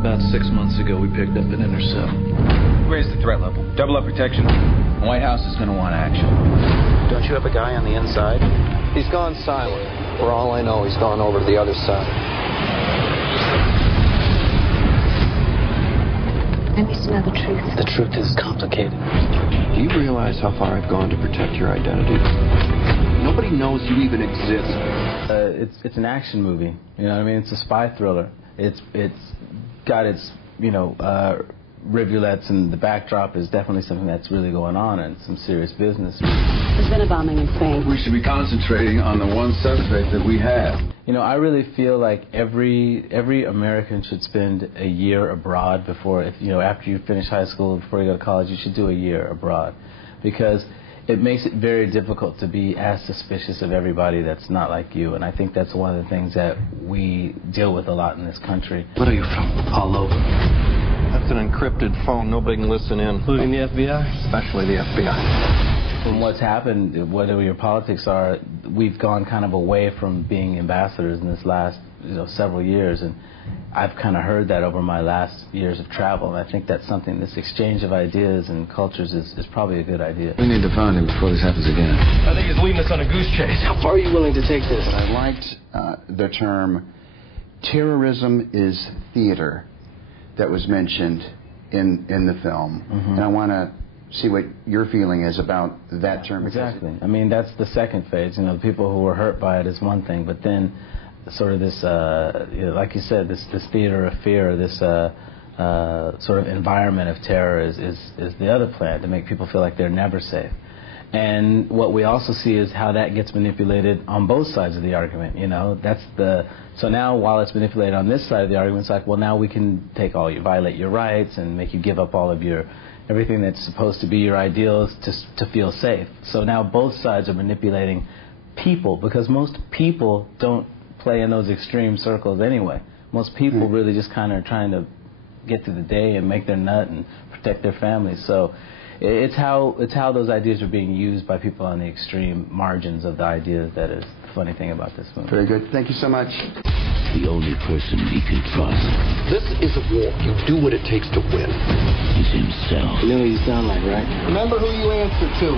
About 6 months ago, we picked up an intercept. Raise the threat level. Double up protection. The White House is going to want action. Don't you have a guy on the inside? He's gone silent. For all I know, he's gone over to the other side. I need to know the truth. The truth is complicated. Do you realize how far I've gone to protect your identity? Nobody knows you even exist. It's an action movie. You know what I mean? It's a spy thriller. It's got its, rivulets, and the backdrop is definitely something that's really going on and some serious business. There's been a bombing in Spain. We should be concentrating on the one suspect that we have. I really feel like every American should spend a year abroad before, after you finish high school, before you go to college, you should do a year abroad, because it makes it very difficult to be as suspicious of everybody that's not like you, and I think that's one of the things that we deal with a lot in this country. What are you from? All over. That's an encrypted phone. Nobody can listen in. Including the FBI? Especially the FBI. From what's happened, whatever your politics are, we've gone kind of away from being ambassadors in this last several years, and I've kind of heard that over my last years of travel, and I think that's something, this exchange of ideas and cultures is probably a good idea. We need to find him before this happens again. I think he's leading us on a goose chase. How far are you willing to take this? I liked the term terrorism is theater that was mentioned in the film, and I want to see what your feeling is about that term. Exactly. I mean, that's the second phase. The people who were hurt by it is one thing, but then sort of this, like you said, this theater of fear, this sort of environment of terror is the other plan, to make people feel like they're never safe. And what we also see is how that gets manipulated on both sides of the argument. So now, while it's manipulated on this side of the argument, it's like, well, now we can violate your rights and make you give up all of everything that's supposed to be your ideals to feel safe. So now both sides are manipulating people, because most people don't play in those extreme circles anyway. Most people really just kind of trying to get through the day and make their nut and protect their families. So it's how those ideas are being used by people on the extreme margins of the ideas that is the funny thing about this movie. Very good. Thank you so much. The only person he can trust. This is a war. You do what it takes to win. Is himself. You know what you sound like, right? Remember who you answer to.